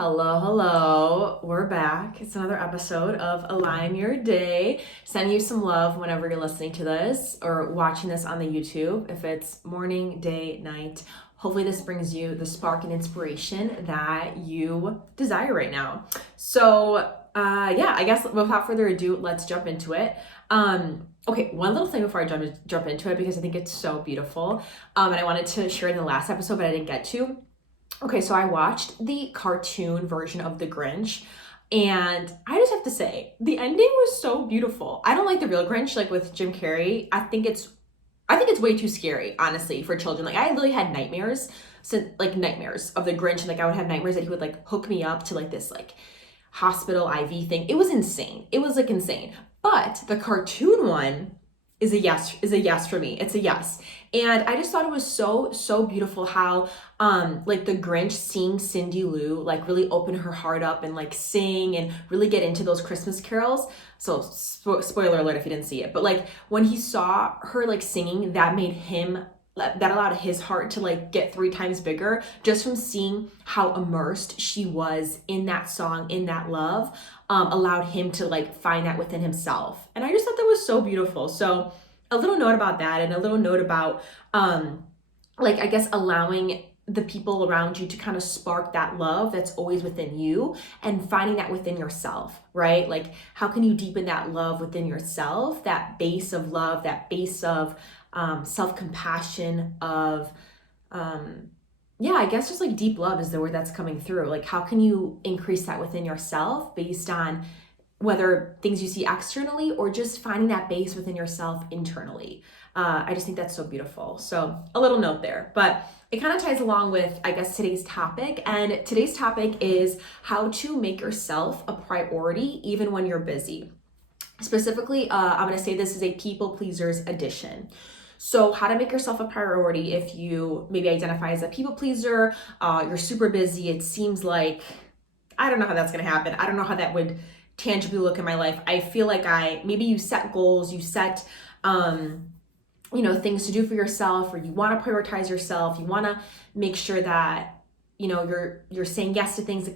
Hello. We're back. It's another episode of Align Your Day. Sending you some love whenever you're listening to this or watching this on the YouTube. If it's morning, day, night, hopefully this brings you the spark and inspiration that you desire right now. So, I guess without further ado, let's jump into it. Okay, one little thing before I jump into it because I think it's so beautiful. And I wanted to share it in the last episode, but I didn't get to. Okay, so I watched the cartoon version of The Grinch, and I just have to say, the ending was so beautiful. I don't like the real Grinch, like with Jim Carrey. I think it's way too scary, honestly, for children. Like I literally had nightmares, nightmares of the Grinch, and like I would have nightmares that he would like hook me up to like this like hospital IV thing. It was insane. It was like insane. But the cartoon one is a yes for me. It's a yes. And I just thought it was so beautiful how like the Grinch seeing Cindy Lou like really open her heart up and like sing and really get into those Christmas carols. So spoiler alert if you didn't see it, but like when he saw her like singing, that allowed his heart to like get 3 times bigger just from seeing how immersed she was in that song, in that love, allowed him to like find that within himself. And I just thought that was so beautiful. So a little note about that and a little note about I guess allowing the people around you to kind of spark that love that's always within you and finding that within yourself, right? Like how can you deepen that love within yourself, that base of love, that base of self-compassion, of I guess just like deep love is the word that's coming through. Like how can you increase that within yourself based on whether things you see externally or just finding that base within yourself internally. I just think that's so beautiful. So a little note there, but it kind of ties along with, I guess, today's topic. And today's topic is how to make yourself a priority even when you're busy. Specifically, I'm going to say this is a people pleasers edition. So how to make yourself a priority if you maybe identify as a people pleaser, you're super busy. It seems like, I don't know how that's going to happen. I don't know how that would tangibly look in my life. I feel like maybe you set goals, you set, things to do for yourself, or you want to prioritize yourself. You want to make sure that, you're saying yes to things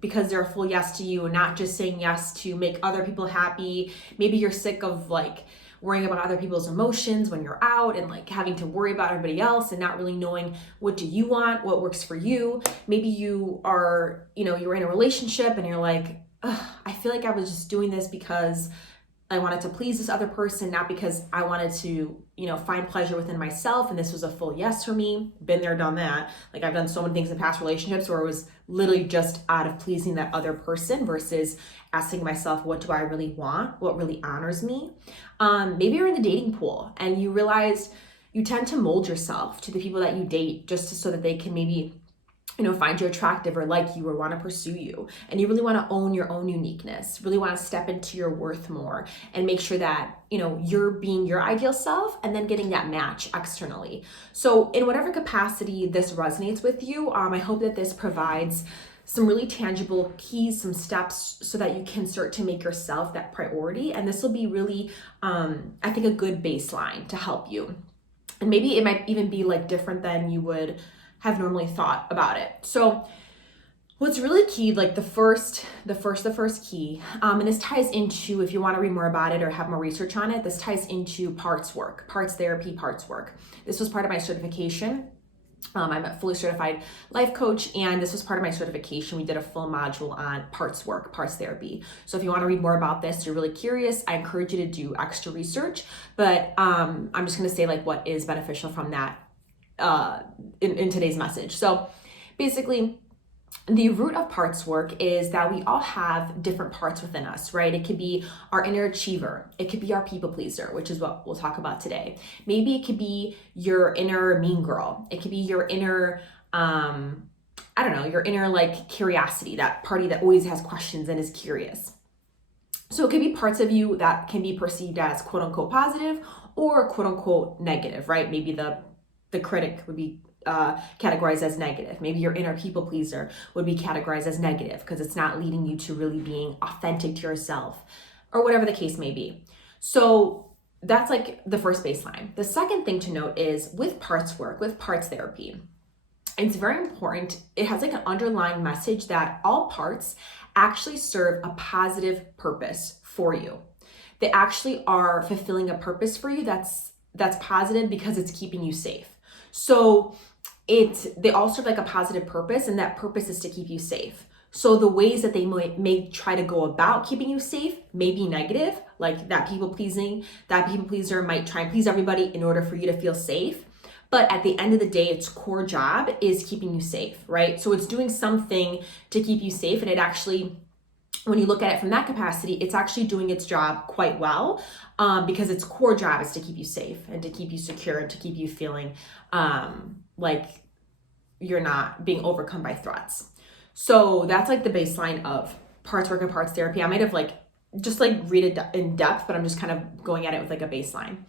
because they're a full yes to you, and not just saying yes to make other people happy. Maybe you're sick of like worrying about other people's emotions when you're out and like having to worry about everybody else and not really knowing what do you want, what works for you. Maybe you are, you're in a relationship and you're like, I feel like I was just doing this because I wanted to please this other person, not because I wanted to, find pleasure within myself. And this was a full yes for me. Been there, done that. Like I've done so many things in past relationships where it was literally just out of pleasing that other person versus asking myself, what do I really want? What really honors me? Maybe you're in the dating pool and you realize you tend to mold yourself to the people that you date just so that they can maybe find you attractive or like you or want to pursue you. And you really want to own your own uniqueness, really want to step into your worth more and make sure that, you're being your ideal self and then getting that match externally. So in whatever capacity this resonates with you, I hope that this provides some really tangible keys, some steps so that you can start to make yourself that priority. And this will be really, I think, a good baseline to help you. And maybe it might even be like different than you would have normally thought about it. So what's really key, like the first key, and this ties into, if you want to read more about it or have more research on it, this ties into parts therapy, parts work. This was part of my certification. I'm a fully certified life coach, and this was part of my certification. We did a full module on parts work, parts therapy. So if you want to read more about this, you're really curious, I encourage you to do extra research, but I'm just going to say like what is beneficial from that in today's message. So basically, the root of parts work is that we all have different parts within us, right? It could be our inner achiever. It could be our people pleaser, which is what we'll talk about today. Maybe it could be your inner mean girl. It could be your inner, your inner like curiosity, that party that always has questions and is curious. So it could be parts of you that can be perceived as quote unquote positive or quote unquote negative, right? Maybe the critic would be categorized as negative. Maybe your inner people pleaser would be categorized as negative because it's not leading you to really being authentic to yourself or whatever the case may be. So that's like the first baseline. The second thing to note is with parts work, with parts therapy, it's very important. It has like an underlying message that all parts actually serve a positive purpose for you. They actually are fulfilling a purpose for you that's positive because it's keeping you safe. So they all serve like a positive purpose, and that purpose is to keep you safe. So the ways that they may try to go about keeping you safe may be negative, like that people pleaser might try and please everybody in order for you to feel safe. But at the end of the day, its core job is keeping you safe, right? So it's doing something to keep you safe, and it actually, when you look at it from that capacity, it's actually doing its job quite well, because its core job is to keep you safe and to keep you secure and to keep you feeling like you're not being overcome by threats. So that's like the baseline of parts work and parts therapy. I might have just read it in depth, but I'm just kind of going at it with like a baseline.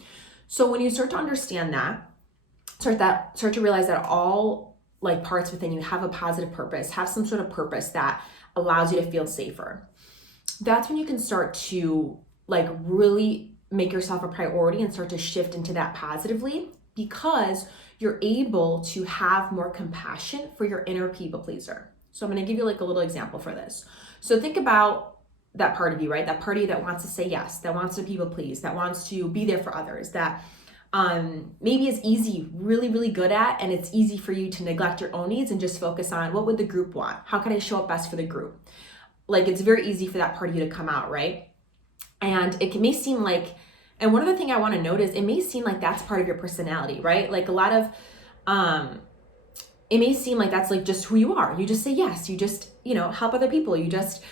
So when you start to understand that, start to realize that all like parts within you have a positive purpose, have some sort of purpose that allows you to feel safer. That's when you can start to like really make yourself a priority and start to shift into that positively, because you're able to have more compassion for your inner people pleaser. So I'm going to give you like a little example for this. So think about that part of you, right? That part of you that wants to say yes, that wants to people please, that wants to be there for others, that maybe is really, really good at, and it's easy for you to neglect your own needs and just focus on what would the group want? How can I show up best for the group? Like, it's very easy for that part of you to come out, right? And may seem like, and one other thing I want to note is it may seem like that's part of your personality, right? Like a lot of, it may seem like that's like just who you are. You just say yes, you just, help other people. You just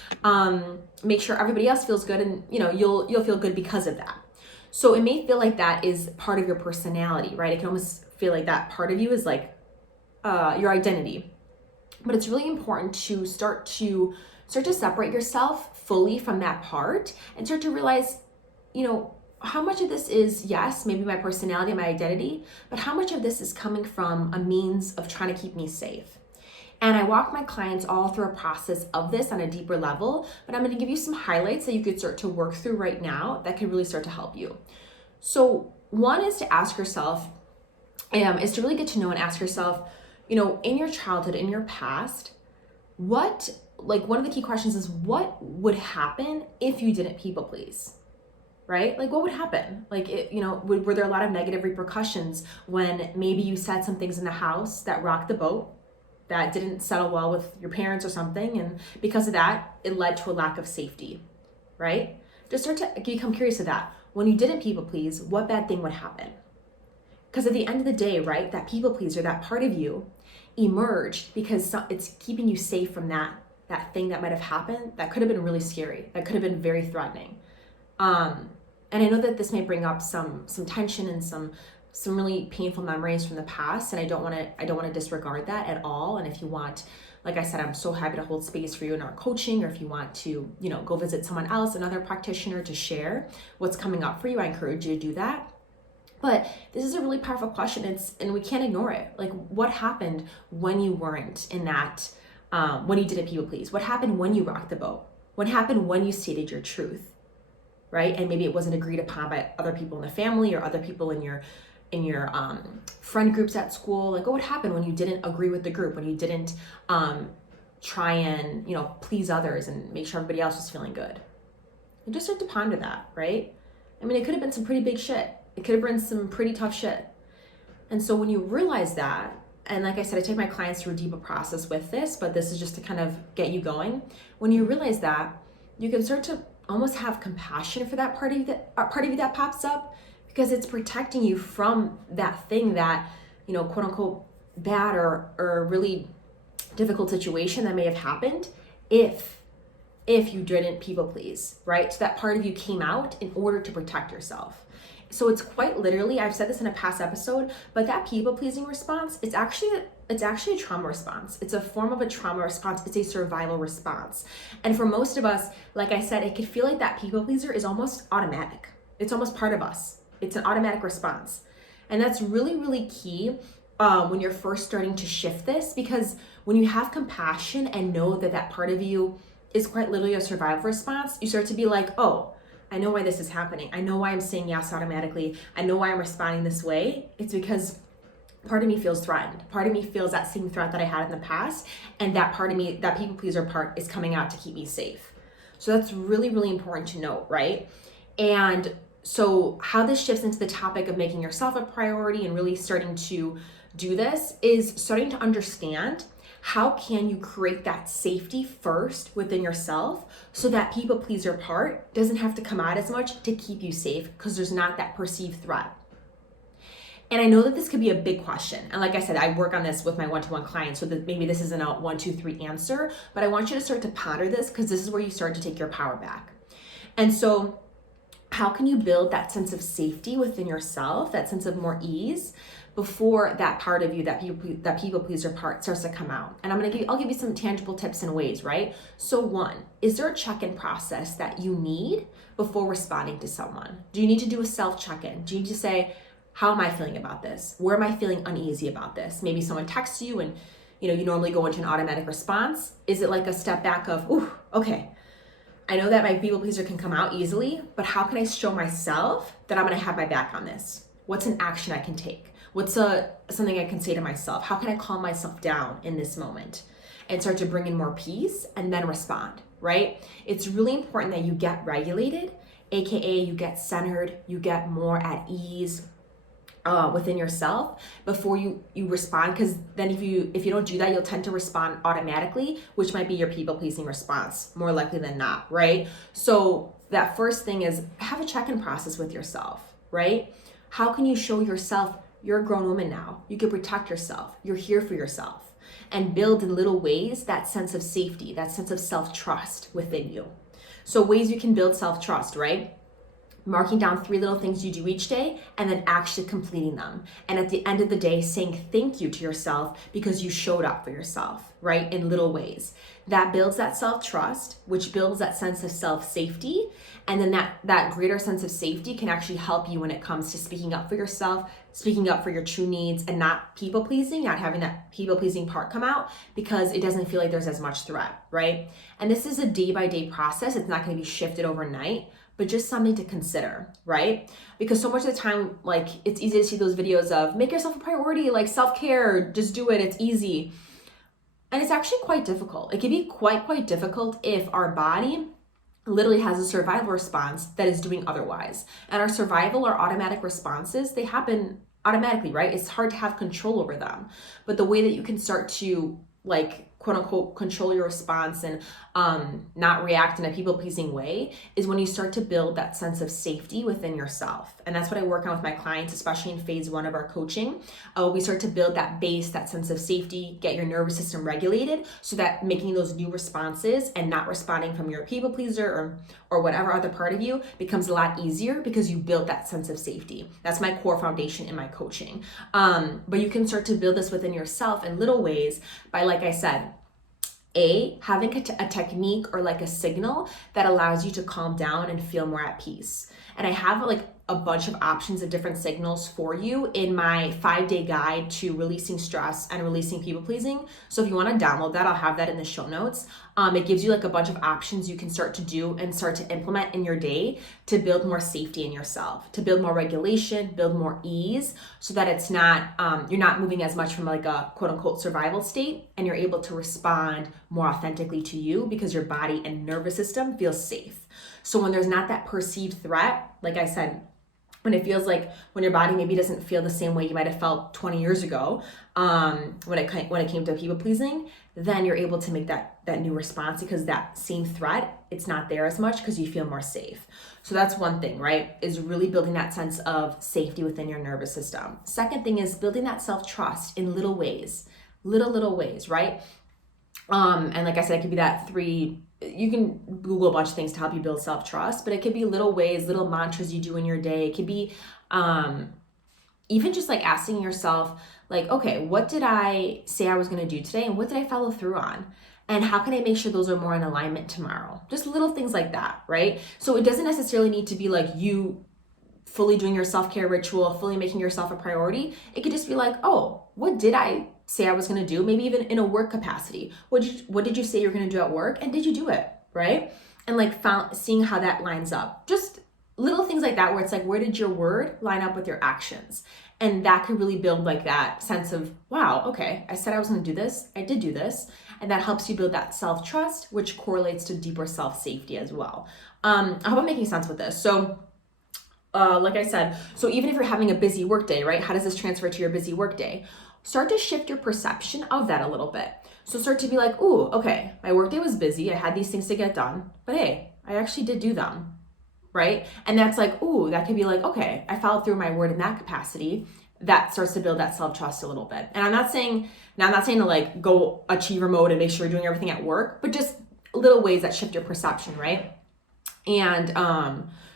make sure everybody else feels good, and you'll feel good because of that. So it may feel like that is part of your personality, right? It can almost feel like that part of you is like your identity. But it's really important to start to separate yourself fully from that part and start to realize, how much of this is, yes, maybe my personality and my identity, but how much of this is coming from a means of trying to keep me safe. And I walk my clients all through a process of this on a deeper level, but I'm going to give you some highlights that you could start to work through right now that can really start to help you. So one is to ask yourself, is to really get to know and ask yourself, in your childhood, in your past, one of the key questions is, what would happen if you didn't people please? Right? Like, what would happen? Like, were there a lot of negative repercussions when maybe you said some things in the house that rocked the boat, that didn't settle well with your parents or something, and because of that, it led to a lack of safety, right? Just start to become curious of that. When you didn't people please, what bad thing would happen? Because at the end of the day, right, that people pleaser, that part of you emerged because it's keeping you safe from that thing that might have happened that could have been really scary, that could have been very threatening. And I know that this may bring up some tension and some really painful memories from the past, and I don't want to disregard that at all. And if you want, like I said, I'm so happy to hold space for you in our coaching, or if you want to, go visit someone else, another practitioner, to share what's coming up for you, I encourage you to do that. But this is a really powerful question, and we can't ignore it. Like, what happened when you weren't in that, when you didn't people please? What happened when you rocked the boat? What happened when you stated your truth? Right? And maybe it wasn't agreed upon by other people in the family or other people in your friend groups at school. Like, what happened when you didn't agree with the group, when you didn't try and please others and make sure everybody else was feeling good? And just start to ponder that, right? I mean, it could have been some pretty big shit. It could have been some pretty tough shit. And so when you realize that, and like I said, I take my clients through a deeper process with this, but this is just to kind of get you going. When you realize that, you can start to almost have compassion for that part of you that pops up, because it's protecting you from that thing that, quote unquote, bad or really difficult situation that may have happened if you didn't people please, right? So that part of you came out in order to protect yourself. So it's quite literally, I've said this in a past episode, but that people pleasing response, it's actually a trauma response. It's a form of a trauma response. It's a survival response. And for most of us, like I said, it could feel like that people pleaser is almost automatic. It's almost part of us. It's an automatic response. And that's really, really key when you're first starting to shift this, because when you have compassion and know that that part of you is quite literally a survival response, you start to be like, oh, I know why this is happening. I know why I'm saying yes automatically. I know why I'm responding this way. It's because part of me feels threatened. Part of me feels that same threat that I had in the past. And that part of me, that people pleaser part, is coming out to keep me safe. So that's really, really important to note, right? And so how this shifts into the topic of making yourself a priority and really starting to do this is starting to understand how can you create that safety first within yourself so that people pleaser part doesn't have to come out as much to keep you safe because there's not that perceived threat. And I know that this could be a big question. And like I said, I work on this with my one-to-one clients, so that maybe this isn't a 1, 2, 3 answer, but I want you to start to ponder this because this is where you start to take your power back. And so how can you build that sense of safety within yourself, that sense of more ease, before that part of you, that people pleaser part, starts to come out? And I'll give you some tangible tips and ways, right? So one, is there a check-in process that you need before responding to someone? Do you need to do a self check-in? Do you need to say, how am I feeling about this? Where am I feeling uneasy about this? Maybe someone texts you and you normally go into an automatic response. Is it like a step back of, ooh, okay, I know that my people pleaser can come out easily, but how can I show myself that I'm gonna have my back on this? What's an action I can take? What's something I can say to myself? How can I calm myself down in this moment and start to bring in more peace and then respond, right? It's really important that you get regulated, AKA you get centered, you get more at ease within yourself before you respond, because then if you don't do that, you'll tend to respond automatically, which might be your people pleasing response more likely than not, right? So that first thing is have a check-in process with yourself, right? How can you show yourself you're a grown woman now? You can protect yourself. You're here for yourself, and build in little ways that sense of safety, that sense of self-trust within you. So ways you can build self-trust, right? Marking down 3 little things you do each day and then actually completing them. And at the end of the day, saying thank you to yourself because you showed up for yourself, right? In little ways. That builds that self-trust, which builds that sense of self-safety. And then that greater sense of safety can actually help you when it comes to speaking up for yourself, speaking up for your true needs, and not people-pleasing, not having that people-pleasing part come out because it doesn't feel like there's as much threat, right? And this is a day-by-day process. It's not going to be shifted overnight, but just something to consider, right? Because so much of the time, like, it's easy to see those videos of make yourself a priority, like self-care, just do it, it's easy. And it's actually quite difficult. It can be quite difficult if our body literally has a survival response that is doing otherwise. And our survival or automatic responses, they happen automatically, right? It's hard to have control over them. But the way that you can start to, like, quote unquote, control your response and not react in a people-pleasing way is when you start to build that sense of safety within yourself. And that's what I work on with my clients, especially in phase 1 of our coaching. We start to build that base, that sense of safety, get your nervous system regulated so that making those new responses and not responding from your people pleaser or whatever other part of you becomes a lot easier because you built that sense of safety. That's my core foundation in my coaching. But you can start to build this within yourself in little ways by, like I said, having a technique or like a signal that allows you to calm down and feel more at peace. And I have like a bunch of options of different signals for you in my 5-day guide to releasing stress and releasing people pleasing. So if you want to download that, I'll have that in the show notes. It gives you like a bunch of options you can start to do and start to implement in your day to build more safety in yourself, to build more regulation, build more ease, so that it's not, you're not moving as much from like a quote unquote survival state, and you're able to respond more authentically to you because your body and nervous system feels safe. So when there's not that perceived threat, like I said, when it feels like when your body maybe doesn't feel the same way you might have felt 20 years ago when it came to people pleasing, then you're able to make that new response because that same threat, it's not there as much because you feel more safe. So that's one thing, right? Is really building that sense of safety within your nervous system. Second thing is building that self-trust in little ways, little ways, right? And like I said, it could be that 3, you can Google a bunch of things to help you build self-trust, but it could be little ways, little mantras you do in your day. It could be even just like asking yourself, like, okay, what did I say I was going to do today? And what did I follow through on? And how can I make sure those are more in alignment tomorrow? Just little things like that, right? So it doesn't necessarily need to be like you fully doing your self-care ritual, fully making yourself a priority. It could just be like, oh, what did I say I was going to do? Maybe even in a work capacity. What did you say you're going to do at work? And did you do it? Right? And like seeing how that lines up. Just little things like that where it's like, where did your word line up with your actions? And that could really build like that sense of, wow, okay, I said I was going to do this. I did do this. And that helps you build that self-trust, which correlates to deeper self-safety as well. I hope I'm making sense with this. So like I said, so even if you're having a busy workday, right? How does this transfer to your busy workday? Start to shift your perception of that a little bit. So start to be like, ooh, okay, my workday was busy. I had these things to get done, but hey, I actually did do them, right? And that's like, ooh, that could be like, okay, I followed through my word in that capacity. That starts to build that self-trust a little bit. And I'm not saying to like go achiever mode and make sure you're doing everything at work, but just little ways that shift your perception, right? And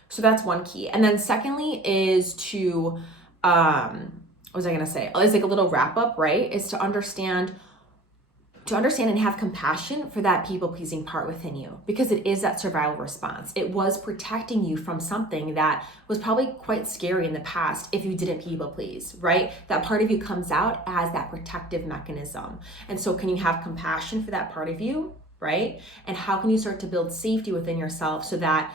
so that's one key. And then secondly is to, what was I gonna say? It's like a little wrap up, right? Is to understand and have compassion for that people-pleasing part within you, because it is that survival response. It was protecting you from something that was probably quite scary in the past if you didn't people please, right? That part of you comes out as that protective mechanism. And so can you have compassion for that part of you, right? And how can you start to build safety within yourself so that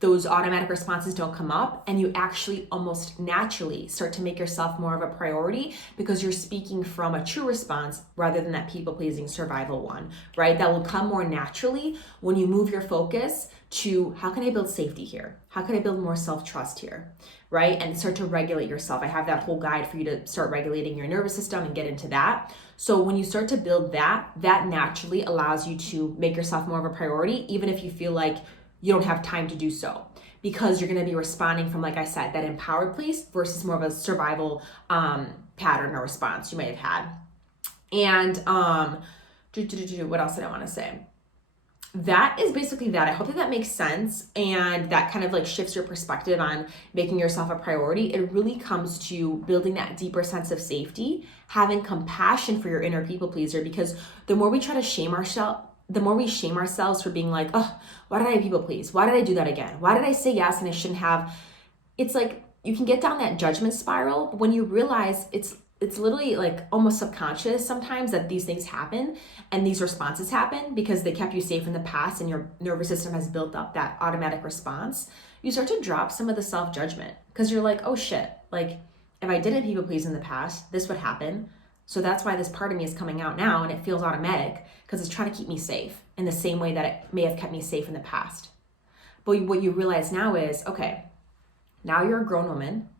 those automatic responses don't come up and you actually almost naturally start to make yourself more of a priority because you're speaking from a true response rather than that people-pleasing survival one, right? That will come more naturally when you move your focus to how can I build safety here? How can I build more self-trust here, right? And start to regulate yourself. I have that whole guide for you to start regulating your nervous system and get into that. So when you start to build that naturally allows you to make yourself more of a priority, even if you feel like you don't have time to do so, because you're going to be responding from, like I said, that empowered place versus more of a survival pattern or response you may have had. And what else did I want to say? That is basically that. I hope that makes sense and that kind of like shifts your perspective on making yourself a priority. It really comes to building that deeper sense of safety, having compassion for your inner people pleaser, because the more we try to shame ourselves for being like, oh, why did I people please? Why did I do that again? Why did I say yes and I shouldn't have? It's like you can get down that judgment spiral, but when you realize it's literally like almost subconscious sometimes that these things happen and these responses happen because they kept you safe in the past and your nervous system has built up that automatic response. You start to drop some of the self-judgment because you're like, oh shit, like if I didn't people please in the past, this would happen. So that's why this part of me is coming out now and it feels automatic because it's trying to keep me safe in the same way that it may have kept me safe in the past. But what you realize now is, okay, now you're a grown woman.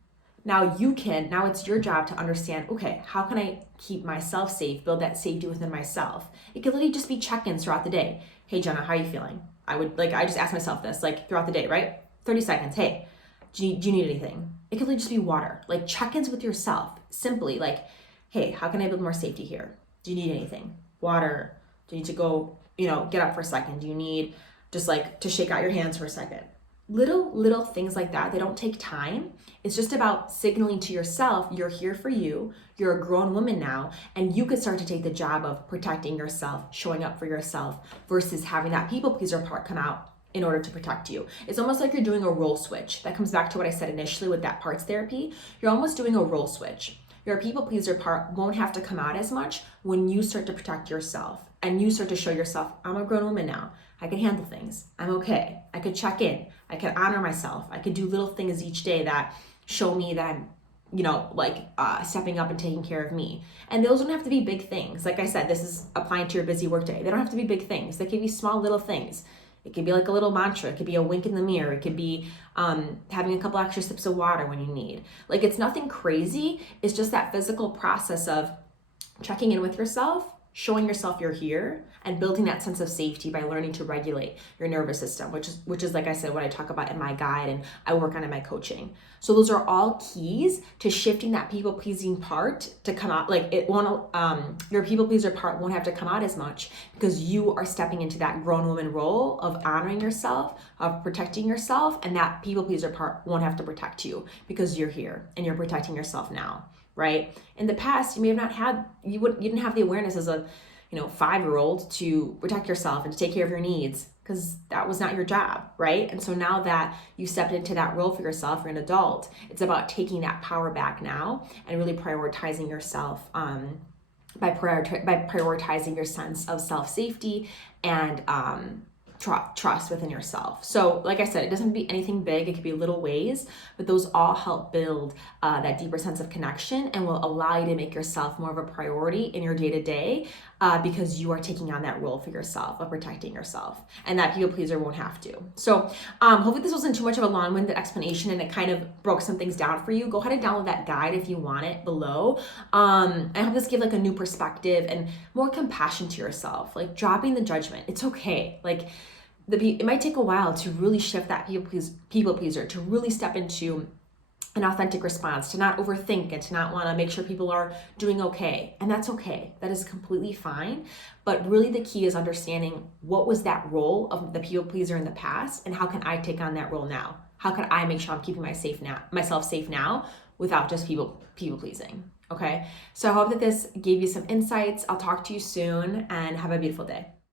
Now it's your job to understand, okay, how can I keep myself safe, build that safety within myself? It could literally just be check-ins throughout the day. Hey, Jenna, how are you feeling? I just ask myself this, like throughout the day, right? 30 seconds. Hey, do you need anything? It could literally just be water, like check-ins with yourself. Simply like, hey, how can I build more safety here? Do you need anything? Water? Do you need to go, get up for a second? Do you need just like to shake out your hands for a second? Little things like that. They don't take time. It's just about signaling to yourself, you're here for you. You're a grown woman now, and you could start to take the job of protecting yourself, showing up for yourself versus having that people pleaser part come out in order to protect you. It's almost like you're doing a role switch. That comes back to what I said initially with that parts therapy. You're almost doing a role switch. Your people pleaser part won't have to come out as much when you start to protect yourself and you start to show yourself, I'm a grown woman now. I can handle things. I'm okay. I could check in. I could honor myself. I could do little things each day that show me that I'm, stepping up and taking care of me. And those don't have to be big things. Like I said, this is applying to your busy workday. They don't have to be big things. They can be small little things. It could be like a little mantra. It could be a wink in the mirror. It could be having a couple extra sips of water when you need. Like it's nothing crazy. It's just that physical process of checking in with yourself, showing yourself you're here, and building that sense of safety by learning to regulate your nervous system, which is like I said, what I talk about in my guide and I work on in my coaching. So those are all keys to shifting that people pleasing part to come out. Like it won't, your people pleaser part won't have to come out as much because you are stepping into that grown woman role of honoring yourself, of protecting yourself, and that people pleaser part won't have to protect you because you're here and you're protecting yourself now, right? In the past, you may have not had, you didn't have the awareness as a 5-year-old to protect yourself and to take care of your needs because that was not your job, right? And so now that you stepped into that role for yourself, you're an adult, it's about taking that power back now and really prioritizing yourself by prioritizing your sense of self-safety and trust within yourself. So like I said, it doesn't have to be anything big. It could be little ways, but those all help build that deeper sense of connection and will allow you to make yourself more of a priority in your day-to-day because you are taking on that role for yourself of protecting yourself, and that people pleaser won't have to. So hopefully this wasn't too much of a long-winded explanation and it kind of broke some things down for you. Go ahead and download that guide if you want it below. I hope this give like a new perspective and more compassion to yourself, like dropping the judgment. It's okay. Like it might take a while to really shift that people pleaser, to really step into an authentic response, to not overthink and to not want to make sure people are doing okay. And that's okay. That is completely fine. But really the key is understanding what was that role of the people pleaser in the past and how can I take on that role now? How can I make sure I'm keeping myself safe now without just people pleasing? Okay. So I hope that this gave you some insights. I'll talk to you soon and have a beautiful day.